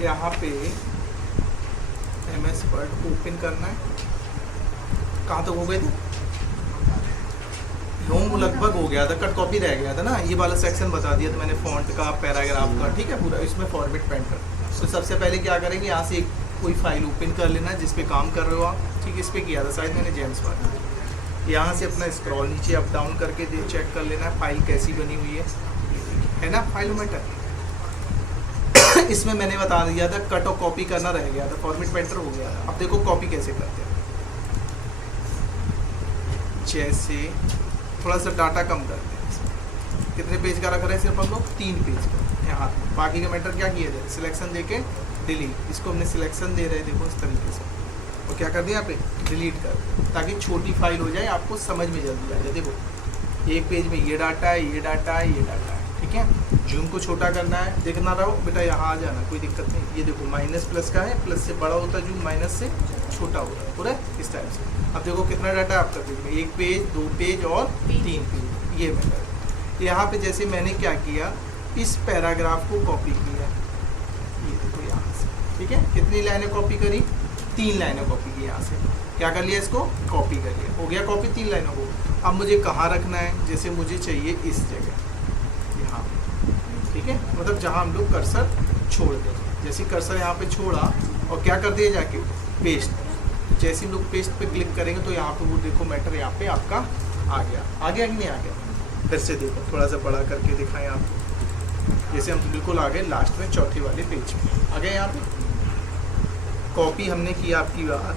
यहाँ पे MS word open करना है। कहाँ तक हो गए थे? होम लगभग हो गया था, कट कॉपी रह गया था ना, ये वाला सेक्शन बता दिया था मैंने, फॉन्ट का, पैराग्राफ का, ठीक है, पूरा इसमें फॉर्मेट पेंटर। तो सबसे पहले क्या करेंगे, यहाँ से कोई फाइल ओपन कर लेना जिस पे काम कर रहे हो आप, ठीक है। इस पर किया था शायद मैंने जेम्स वाला। यहाँ से अपना स्क्रॉल नीचे अप डाउन करके चेक कर लेना है फाइल कैसी बनी हुई है ना, फाइल मेटर। इसमें मैंने बता दिया था कट और कॉपी करना रह गया था, फॉर्मेट पेंटर हो गया था। अब देखो कॉपी कैसे करते हैं। जैसे थोड़ा सा डाटा कम करते हैं इसमें। कितने पेज का रख रहे हैं सिर्फ हम लोग? 3 पेज का। यहाँ बाकी का मैटर क्या किया जाए, सिलेक्शन देके डिलीट। इसको हमने सिलेक्शन दे रहे हैं, देखो इस तरीके से, और क्या कर दिया यहाँ पे डिलीट कर दिया, ताकि छोटी फाइल हो जाए, आपको समझ में जल्दी आ जाए। देखो एक पेज में ये डाटा है, ये डाटा है, ये डाटा है, ठीक है। जूम को छोटा करना है, देखना रहो बेटा, यहाँ आ जाना, कोई दिक्कत नहीं। ये देखो माइनस प्लस का है, प्लस से बड़ा होता है जूम, माइनस से छोटा होता है, पूरा इस टाइप से। अब देखो कितना डाटा है आपका पेज में, 1 पेज, 2 पेज और 3 पेज, ये मैटर। यहाँ पे जैसे मैंने क्या किया, इस पैराग्राफ को कॉपी किया, ये देखो यहाँ से, ठीक है। कितनी लाइनें कॉपी करी? 3 लाइनें कॉपी की। यहाँ से क्या कर लिया, इसको कॉपी कर लिया, हो गया कॉपी 3 लाइनों को। अब मुझे कहाँ रखना है, जैसे मुझे चाहिए इस जगह, यहाँ, ठीक है, मतलब जहाँ हम लोग कर्सर छोड़ दें। जैसे कर्सर यहाँ पे छोड़ा और क्या कर दिया जाके पेस्ट, जैसे हम लोग पेस्ट पे क्लिक करेंगे तो यहाँ पे वो देखो मैटर यहाँ पे आपका आ गया कि नहीं आ गया। फिर से देखो, थोड़ा सा बड़ा करके दिखाएं आपको। जैसे हम बिल्कुल आ गए लास्ट में, चौथे वाले पेज में आ गए। यहाँ पे कॉपी हमने किया आपकी बात,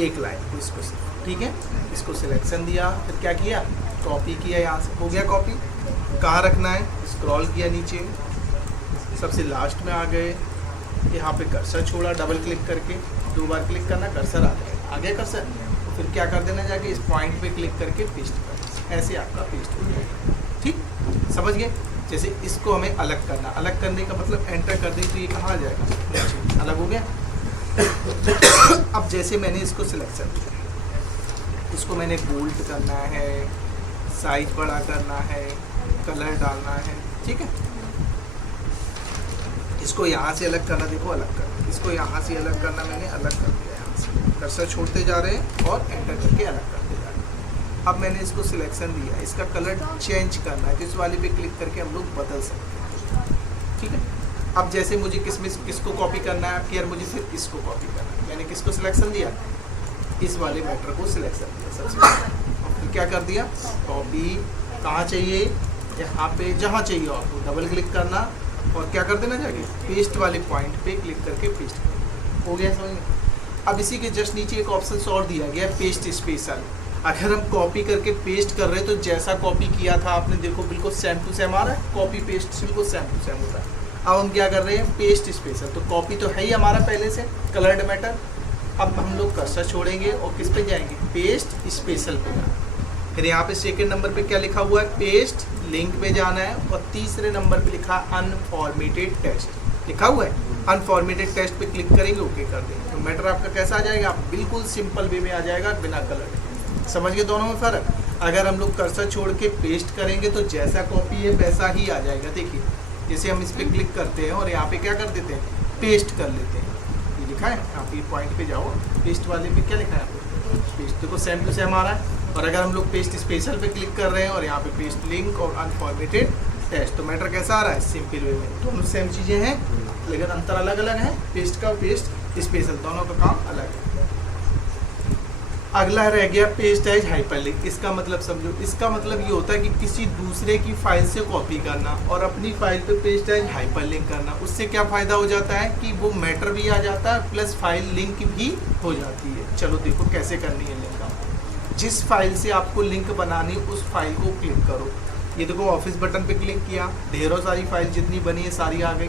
1 लाइन को, इसको, ठीक है, इसको सिलेक्शन दिया, फिर क्या किया, कॉपी किया, यहाँ से हो गया कॉपी। कहाँ रखना है, स्क्रॉल किया नीचे, सबसे लास्ट में आ गए, यहाँ पे कर्सर छोड़ा, डबल क्लिक करके 2 बार क्लिक करना, कर्सर आ गया कर्सर। तो फिर क्या कर देना, जाके इस पॉइंट पे क्लिक करके पेस्ट कर, ऐसे आपका पेस्ट हो जाएगा, ठीक, समझ गए। जैसे इसको हमें अलग करना, अलग करने का मतलब एंटर कर दें तो ये कहाँ आ जाएगा, अलग हो गया। अब जैसे मैंने इसको सिलेक्शन किया, इसको मैंने बोल्ड करना है, साइज बड़ा करना है, कलर डालना है, ठीक है। इसको यहाँ से अलग करना, देखो अलग करना, इसको यहाँ से अलग करना, मैंने अलग कर दिया। यहाँ से कर्सर छोड़ते जा रहे हैं और एंटर करके अलग करते जा रहे हैं। अब मैंने इसको सिलेक्शन दिया, इसका कलर चेंज करना है, तो इस वाले पे क्लिक करके हम लोग बदल सकते हैं, ठीक है। अब जैसे मुझे किसको कॉपी करना है, यार मुझे फिर इसको कॉपी करना है, मैंने किसको सिलेक्शन दिया, इस वाले मैटर को सिलेक्शन दिया सबसे पहले। फिर क्या कर दिया, कॉपी, कहाँ चाहिए, यहाँ पे जहाँ चाहिए आपको डबल क्लिक करना और क्या कर देना, जाके पेस्ट वाले पॉइंट पे क्लिक करके पेस्ट कर, हो गया समझ में। अब इसी के जस्ट नीचे एक ऑप्शन और दिया गया, पेस्ट स्पेशल। अगर हम कॉपी करके पेस्ट कर रहे हैं तो जैसा कॉपी किया था आपने, देखो बिल्कुल सेम टू सेम आ रहा है, कॉपी पेस्ट बिल्कुल सेम टू सेम होता है। अब हम क्या कर रहे हैं, पेस्ट स्पेशल, तो कॉपी तो है ही हमारा पहले से, कलर्ड मैटर। अब हम लोग कर्सर छोड़ेंगे और किस पे जाएंगे, पेस्ट स्पेशल पे जाना। फिर यहाँ पे सेकंड नंबर पे क्या लिखा हुआ है, पेस्ट लिंक पे जाना है, और तीसरे नंबर पे लिखा अनफॉर्मेटेड टेक्स्ट लिखा हुआ है। अनफॉर्मेटेड टेक्स्ट पे क्लिक करेंगे, ओके कर देंगे, तो मैटर आपका कैसा आ जाएगा, बिल्कुल सिंपल वे में आ जाएगा, बिना कलर। समझ गए दोनों में फ़र्क। अगर हम लोग कर्सर छोड़ के पेस्ट करेंगे तो जैसा कॉपी है वैसा ही आ जाएगा। देखिए जैसे हम इस पर क्लिक करते हैं और यहाँ पे क्या कर देते हैं, पेस्ट कर लेते हैं, ये लिखा है यहाँ पे, पॉइंट पे जाओ, पेस्ट वाले पे क्या लिखा है, पेस्ट, देखो सेम टू सेम आ रहा है। और अगर हम लोग पेस्ट स्पेशल पे क्लिक कर रहे हैं और यहाँ पे पेस्ट लिंक और अनफॉर्मेटेड टेक्स्ट, तो मैटर कैसा आ रहा है, सिंपल वे में। दोनों सेम चीज़ें हैं लेकिन अंतर अलग अलग है, पेस्ट का और पेस्ट स्पेशल, दोनों का काम अलग है। अगला रह गया पेस्ट एज हाइपरलिंक। इसका मतलब समझो, इसका मतलब ये होता है कि किसी दूसरे की फाइल से कॉपी करना और अपनी फाइल पे पेस्ट एज हाइपरलिंक करना। उससे क्या फ़ायदा हो जाता है कि वो मैटर भी आ जाता है प्लस फाइल लिंक भी हो जाती है। चलो देखो कैसे करनी है लिंक। जिस फाइल से आपको लिंक बनानी उस फाइल को क्लिक करो, ये देखो ऑफिस बटन पे क्लिक किया, ढेरों सारी फाइल जितनी बनी है सारी आ गई।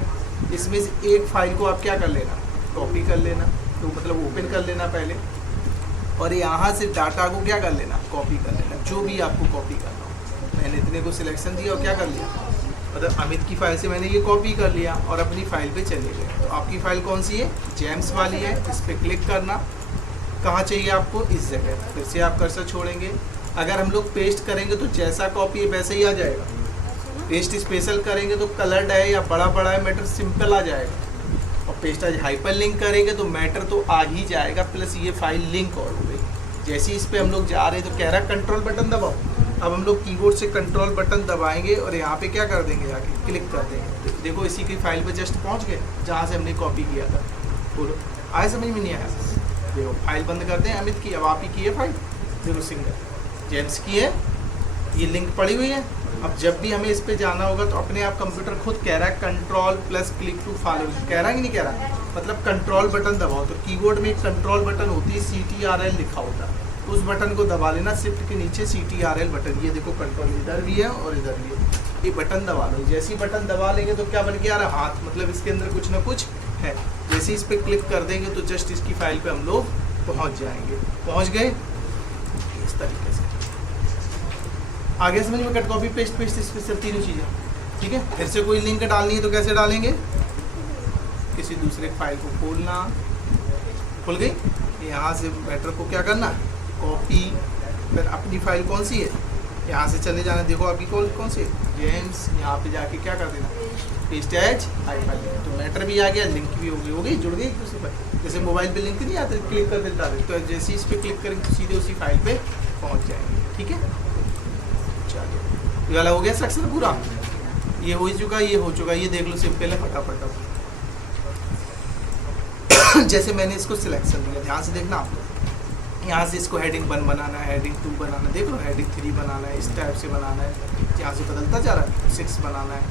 इसमें से एक फाइल को आप क्या कर लेना, कॉपी कर लेना, तो मतलब ओपन कर लेना पहले, और यहाँ से डाटा को क्या कर लेना, कॉपी कर लेना, जो भी आपको कॉपी करना हो। मैंने इतने को सिलेक्शन दिया और क्या कर लिया, मतलब अमित की फाइल से मैंने ये कॉपी कर लिया और अपनी फाइल पे चले गए। तो आपकी फ़ाइल कौन सी है, जेम्स वाली है, इस पर क्लिक करना, कहाँ चाहिए आपको, इस जगह। फिर से आप कर्सर छोड़ेंगे, अगर हम लोग पेस्ट करेंगे तो जैसा कॉपी है वैसे ही आ जाएगा, पेस्ट स्पेशल करेंगे तो कलर्ड है या बड़ा बड़ा है मैटर सिंपल आ जाएगा, और पेस्ट आज हाइपर लिंक करेंगे तो मैटर तो आ ही जाएगा, प्लस ये फाइल लिंक और हो गई। जैसे इस पे हम लोग जा रहे हैं तो कह रहा है कंट्रोल बटन दबाओ। अब हम लोग कीबोर्ड से कंट्रोल बटन दबाएंगे और यहाँ पे क्या कर देंगे, जाके क्लिक कर देंगे। तो देखो इसी की फाइल पे जस्ट पहुँच गए जहाँ से हमने कॉपी किया था। बोलो आए समझ में नहीं आया? देखो फाइल बंद करते हैं। अमित की, अब आप ही की है फाइल, देखो सिंगल जेम्स की है, ये लिंक पड़ी हुई है। अब जब भी हमें इस पे जाना होगा तो अपने आप कंप्यूटर खुद कह रहा है control plus click to follow, कह रहा है कि नहीं कह रहा है? मतलब कंट्रोल बटन दबाओ तो कीबोर्ड में एक कंट्रोल बटन होती है, CTRL लिखा होता है, तो उस बटन को दबा लेना। शिफ्ट के नीचे CTRL बटन, ये देखो कंट्रोल इधर भी है और इधर भी है, ये बटन दबा लो। जैसे ही बटन दबा लेंगे तो क्या बन के आ रहा है, हाथ, मतलब इसके अंदर कुछ ना कुछ है। जैसे इस पर क्लिक कर देंगे तो जस्ट इसकी फाइल पे हम लोग पहुंच जाएंगे। पहुंच गए इस तरीके से। आगे समझ में, कट कॉपी पेस्ट पेस्ट इस पे सब तीनों चीज़ें, ठीक है। फिर से कोई लिंक डालनी है तो कैसे डालेंगे, किसी दूसरे फाइल को खोलना, खुल गई, यहाँ से मैटर को क्या करना, कॉपी, फिर अपनी फाइल कौन सी है, यहाँ से चले जाना। देखो आपकी कौन सी है, जेम्स, यहाँ पे जाके क्या कर देना, पेस्ट एज हाइपर लिंक, तो मैटर भी आ गया, लिंक भी हो गई, जुड़ गई एक दूसरे पर। जैसे मोबाइल पे लिंक नहीं आते, क्लिक कर देता है, तो जैसे इस पर क्लिक करेंगे तो सीधे उसी फाइल पे पहुँच जाएंगे, ठीक है। चलिए ये वाला हो गया सेक्शन पूरा, ये हो चुका, ये हो चुका, ये देख लो सिंपल है, फटाफट। जैसे मैंने इसको सिलेक्शन दिया, ध्यान से देखना आप लोग, यहाँ से इसको हेडिंग 1 बनाना है, हेडिंग 2 बनाना है, देख लो हेडिंग 3 बनाना है, इस टाइप से बनाना है, यहाँ से बदलता जा रहा है, 6 बनाना है,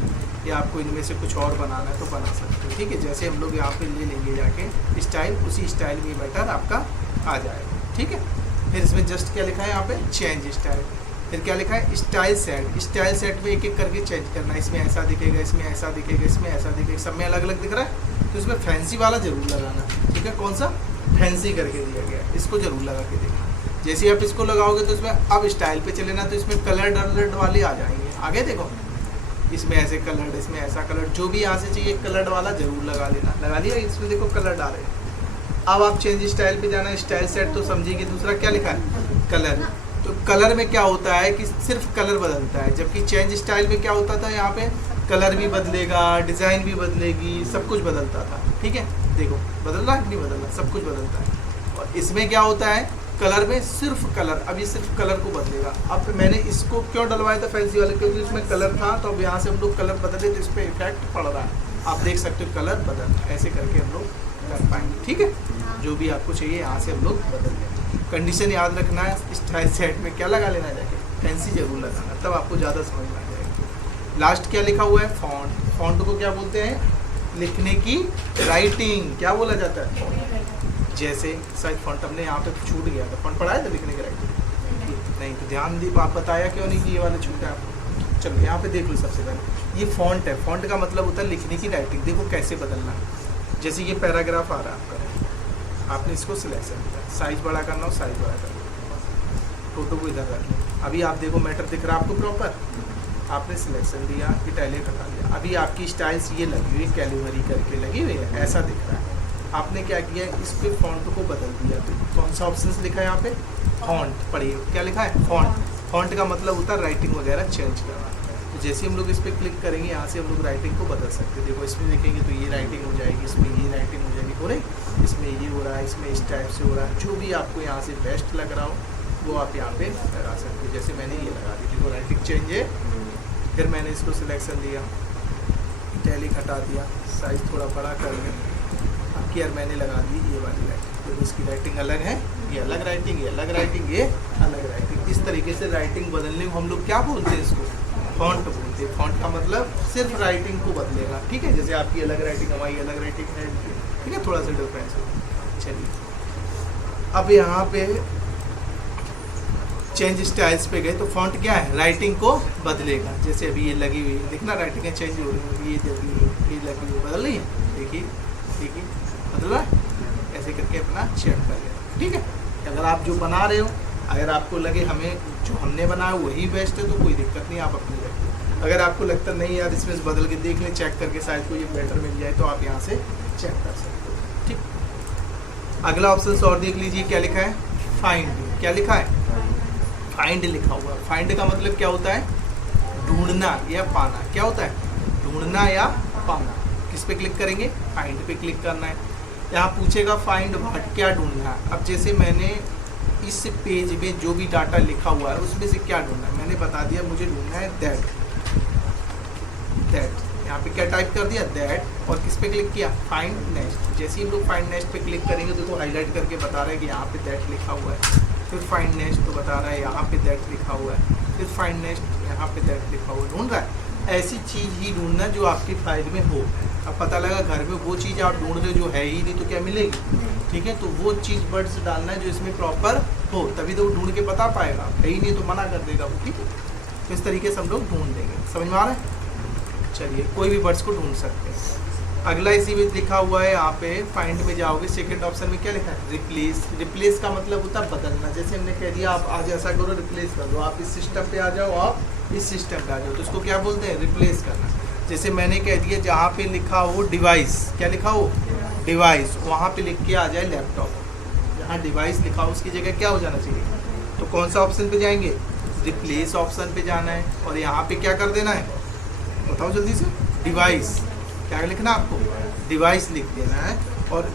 या आपको इनमें से कुछ और बनाना है तो बना सकते हो, ठीक है। जैसे हम लोग यहाँ पे ले लेंगे जाके स्टाइल, उसी स्टाइल में बैटर आपका आ जाएगा, ठीक है। फिर इसमें जस्ट क्या लिखा है यहाँ पे, चेंज स्टाइल, फिर क्या लिखा है, स्टाइल सेट। स्टाइल सेट में एक एक करके चेंज करना है, इसमें ऐसा दिखेगा, इसमें ऐसा दिखेगा, इसमें ऐसा दिखेगा, सब में अलग अलग दिख रहा है, तो इसमें फैंसी वाला जरूर लगाना, ठीक है। कौन सा, फैंसी करके दिया गया है, इसको जरूर लगा के देखना। जैसे आप इसको लगाओगे तो इसमें अब स्टाइल पे चले ना, तो इसमें कलर डलर्ड वाले आ जाएंगे। आगे देखो, इसमें ऐसे कलर, इसमें ऐसा कलर, जो भी यहाँ से चाहिए कलर वाला जरूर लगा लेना। लगा लिया, इसमें देखो कलर डाले। अब आप चेंज स्टाइल पे जाना, स्टाइल सेट तो समझिए, दूसरा क्या लिखा है, कलर। तो कलर में क्या होता है कि सिर्फ कलर बदलता है, जबकि चेंज स्टाइल में क्या होता था, यहाँ पे कलर भी बदलेगा, डिज़ाइन भी बदलेगी, सब कुछ बदलता था, ठीक है। देखो बदल रहा है, नहीं बदल रहा, सब कुछ बदलता है। और इसमें क्या होता है, कलर में सिर्फ कलर, अब ये सिर्फ कलर को बदलेगा। अब मैंने इसको क्यों डलवाया था फैंसी वाले, क्योंकि इसमें कलर था, तो अब यहाँ से हम लोग कलर बदले तो इस पर इफेक्ट पड़ रहा है, आप देख सकते हो कलर बदल, ऐसे करके हम लोग कर पाएंगे, ठीक है। जो भी आपको चाहिए यहाँ से हम लोग बदल लेंगे। कंडीशन याद रखना है, स्टाइल सेट में क्या लगा लेना, जाके फैंसी जरूर लगाना, तब आपको ज़्यादा समझ में आ जाएगा। लास्ट क्या लिखा हुआ है, फॉन्ट। फॉन्ट को क्या बोलते हैं, लिखने की राइटिंग, क्या बोला जाता है, फॉन्ट। जैसे शायद फॉन्ट हमने यहाँ पे छूट गया था, फॉन्ट पढ़ाया था लिखने की राइटिंग, नहीं तो ध्यान दी, आप बताया क्यों नहीं कि ये वाला छूटा है आपको। चलो यहाँ पे देख लो, सबसे पहले ये फॉन्ट है, फॉन्ट का मतलब होता है लिखने की राइटिंग। देखो कैसे बदलना, जैसे ये पैराग्राफ आ रहा है आपका, आपने इसको सिलेक्शन किया, साइज बड़ा करना हो साइज बड़ा कर लो, फोटो को इधर रख लो। अभी आप देखो मैटर दिख रहा है आपको प्रॉपर, आपने सिलेक्शन दिया, इटैलिक हटा दिया। अभी आपकी स्टाइल्स ये लगी हुई है, कैलिबरी करके लगी हुई है, ऐसा दिख रहा है। आपने क्या किया, इस पे फॉन्ट को बदल दिया। तो कौन सा ऑप्शन लिखा है यहाँ पे, फॉन्ट। पढ़िए क्या लिखा है, फॉन्ट। फॉन्ट का मतलब होता है राइटिंग वगैरह चेंज करना। तो जैसे हम लोग इस पर क्लिक करेंगे, यहाँ से हम लोग राइटिंग को बदल सकते हैं। देखो इसमें देखेंगे तो ये राइटिंग हो जाएगी, इसमें ये राइटिंग हो जाएगी, हो रही, इसमें ये हो रहा है, इसमें इस टाइप से हो रहा है। जो भी आपको यहाँ से बेस्ट लग रहा हो वो आप यहाँ पे लगा सकते हो। जैसे मैंने ये लगा दी, देखो राइटिंग चेंज है। फिर मैंने इसको सिलेक्शन दिया, इटैलिक हटा दिया, साइज थोड़ा बड़ा कर लिया। अब यार मैंने लगा दी ये वाली राइटिंग, देखो इसकी राइटिंग अलग है, ये अलग राइटिंग, ये अलग राइटिंग, ये अलग राइटिंग। इस तरीके से राइटिंग बदलने को हम लोग क्या बोलते हैं, इसको फॉन्ट बोलते हैं। फॉन्ट का मतलब सिर्फ राइटिंग को बदलेगा, ठीक है। जैसे आपकी अलग राइटिंग, हमारी अलग राइटिंग है, ठीक है, थोड़ा सा डिफरेंस है। चलिए अब यहाँ पे चेंज स्टाइल्स पे गए तो फॉन्ट क्या है, राइटिंग को बदलेगा। जैसे अभी ये लगी हुई है, देखना राइटिंग चेंज हो रही है, ये लगी हुई बदल रही है, देखिए देखिए बदल रहा है। ऐसे करके अपना चेक कर लेना, ठीक है। अगर आप जो बना रहे हो, अगर आपको लगे हमें जो हमने बनाया वही बेस्ट है तो कोई दिक्कत नहीं, आप अपनी रखिए। अगर आपको लगता नहीं यार इसमें बदल के देख लें, चेक करके शायद कोई बेटर मिल जाए, तो आप यहाँ से चेक कर सकते हो, ठीक। अगला ऑप्शन और देख लीजिए, क्या लिखा है, फाइंड। क्या लिखा है, फाइंड लिखा हुआ है। फाइंड का मतलब क्या होता है, ढूंढ ढूंढना या पाना। क्या होता है ढूंढना या पाना। किस पे क्लिक करेंगे, फाइंड पे क्लिक करना है। यहाँ पूछेगा फाइंड व्हाट, क्या ढूंढना है। अब जैसे मैंने इस पेज में जो भी डाटा लिखा हुआ है उसमें से क्या ढूंढना है, मैंने बता दिया मुझे ढूंढना है दैट। यहाँ पे क्या टाइप कर दिया दैट, और किस पे क्लिक किया, फाइंड नेक्स्ट। जैसे ही हम लोग फाइंड नेक्स्ट पे क्लिक करेंगे तो हाईलाइट करके बता रहा है कि यहाँ पे दैट लिखा हुआ है। फिर फाइंड नेक्स्ट तो बता रहा है यहाँ पे दैट लिखा हुआ है। फिर फाइंड नेक्स्ट यहाँ पे दैट लिखा हुआ है। ढूंढ रहा है ऐसी चीज़ ही ढूंढना जो आपकी फाइल में हो। अब पता लगा घर में वो चीज़ आप ढूंढ रहे हो जो है ही नहीं, तो क्या मिलेगी, ठीक है। तो वो चीज़ वर्ड्स डालना है जो इसमें प्रॉपर हो, तभी तो वो ढूंढ के बता पाएगा। है ही नहीं तो मना कर देगा वो, ठीक है। तो इस तरीके से हम लोग ढूंढ देंगे। समझ में आ रहा है। चलिए कोई भी वर्ड्स को ढूंढ सकते हैं। अगला इसी में लिखा हुआ है, यहाँ पे फाइंड में जाओगे, सेकंड ऑप्शन में क्या लिखा है, रिप्लेस। रिप्लेस का मतलब होता है बदलना। जैसे हमने कह दिया आप आज ऐसा करो, रिप्लेस कर दो, आप इस सिस्टम पे आ जाओ, आप इस सिस्टम पे आ जाओ, तो इसको क्या बोलते हैं, रिप्लेस करना। जैसे मैंने कह दिया जहाँ पे लिखा हो डिवाइस, क्या लिखा हो डिवाइस, वहाँ पे लिख के आ जाए लैपटॉप। जहाँ डिवाइस लिखा हो उसकी जगह क्या हो जाना चाहिए, तो कौन सा ऑप्शन पे जाएंगे, रिप्लेस ऑप्शन पे जाना है। और यहाँ पे क्या कर देना है, बताओ जल्दी से, डिवाइस। क्या लिखना आपको, डिवाइस लिख देना है। और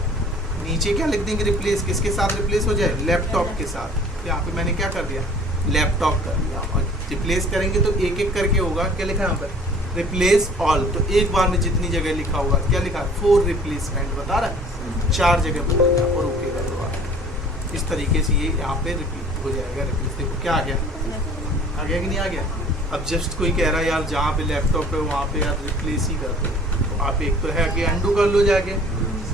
नीचे क्या लिख देंगे, रिप्लेस। किसके साथ रिप्लेस हो जाए, लैपटॉप के साथ। यहाँ पे मैंने क्या कर दिया, लैपटॉप कर दिया। और रिप्लेस करेंगे तो एक एक करके होगा। क्या लिखा है यहाँ पर, रिप्लेस ऑल। तो एक बार में जितनी जगह लिखा होगा, क्या लिखा है, 4 रिप्लेसमेंट बता रहा है, 4 जगह बोलेगा और ओके कर दो आप। इस तरीके से ये यहाँ पे रिप्लेस हो जाएगा। रिप्लेस देखो क्या आ गया, आ गया कि नहीं आ गया। अब जस्ट कोई कह रहा है यार जहाँ पे लैपटॉप है वहाँ पे यार रिप्लेस ही कर दो, तो आप एक तो है कि अंडू कर लो जाके,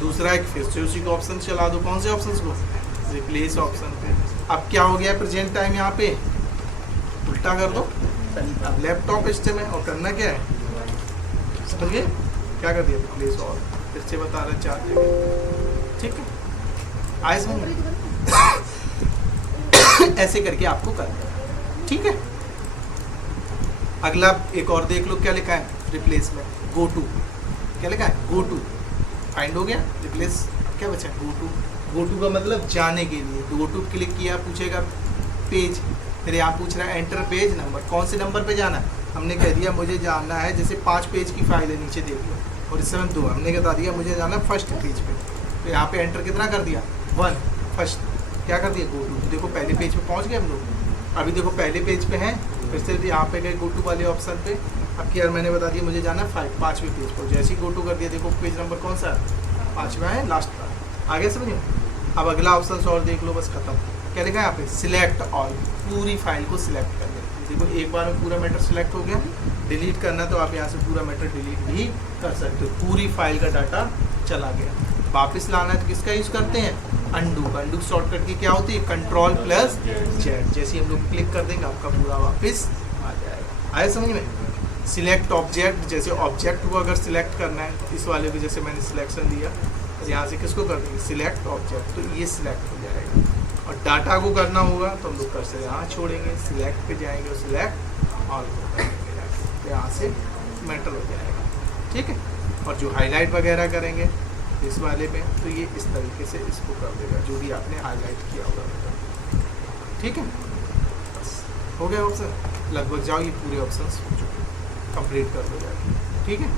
दूसरा एक फिर से उसी को ऑप्शन चला दो। कौन से ऑप्शन को, रिप्लेस ऑप्शन पे। अब क्या हो गया, प्रेजेंट टाइम यहाँ पे उल्टा कर दो। अब लैपटॉप सिस्टम है और करना क्या है, समझ गए, क्या कर दिया, रिप्लेस ऑल। फिर से बता रहा है 4 जगह, ठीक है। आए समझ ऐसे करके आपको करना, ठीक है। अगला एक और देख लो, क्या लिखा है रिप्लेस में, गो टू। क्या लिखा है, गो टू। फाइंड हो गया, रिप्लेस क्या बचा, गो टू। गो टू का मतलब जाने के लिए। गो टू क्लिक किया, पूछेगा पेज, फिर यहाँ पूछ रहा है एंटर पेज नंबर, कौन से नंबर पे जाना है। हमने कह दिया मुझे जानना है, जैसे 5 पेज की फाइल है, नीचे देख लो, और इस समय 2, हमने बता दिया मुझे जाना है फर्स्ट पेज पे। तो यहाँ पे एंटर कितना कर दिया, 1 फर्स्ट। क्या कर दिया, गो टू। तो देखो पहले पेज पे पहुँच गए हम लोग। अभी देखो पहले पेज पे हैं, फिर से यहाँ पे गए गो टू वाले ऑप्शन पे। अब क्या मैंने बता दिया मुझे जाना है 5वें पेज पर। जैसे ही गो टू कर दिया, देखो पेज नंबर कौन सा है, 5वां है, लास्ट का। आगे समझिए। अब अगला ऑप्शन और देख लो, बस खत्म। क्या लिखा है यहाँ पे, सिलेक्ट ऑल। पूरी फाइल को सिलेक्ट कर लेते। देखो एक बार में पूरा मैटर सिलेक्ट हो गया। डिलीट करना तो आप यहाँ से पूरा मैटर डिलीट भी कर सकते हो। पूरी फाइल का डाटा चला गया। वापस लाना है तो किसका यूज़ करते हैं, अंडू का। अंडू शॉर्टकट की क्या होती है, Ctrl+Z। जैसे हम लोग क्लिक कर देंगे आपका पूरा वापस आ जाएगा। आया समझ में। सिलेक्ट ऑब्जेक्ट, जैसे ऑब्जेक्ट को अगर सिलेक्ट करना है, इस वाले को जैसे मैंने सिलेक्शन दिया, तो यहाँ से किसको कर देंगे, सिलेक्ट ऑब्जेक्ट, तो ये सिलेक्ट हो जाएगा। और डाटा को करना होगा तो हम लोग करते यहाँ छोड़ेंगे, सिलेक्ट पे जाएंगे और सिलेक्ट ऑल को करेंगे, तो यहाँ से मैटर हो जाएगा, ठीक है। और जो हाईलाइट वगैरह करेंगे इस वाले पे, तो ये इस तरीके से इसको कर देगा जो भी आपने हाईलाइट किया होगा, ठीक है। बस हो गया ऑप्शन, लगभग जाओ ये पूरे ऑप्शंस कंप्लीट कर दो जाएगा, ठीक है।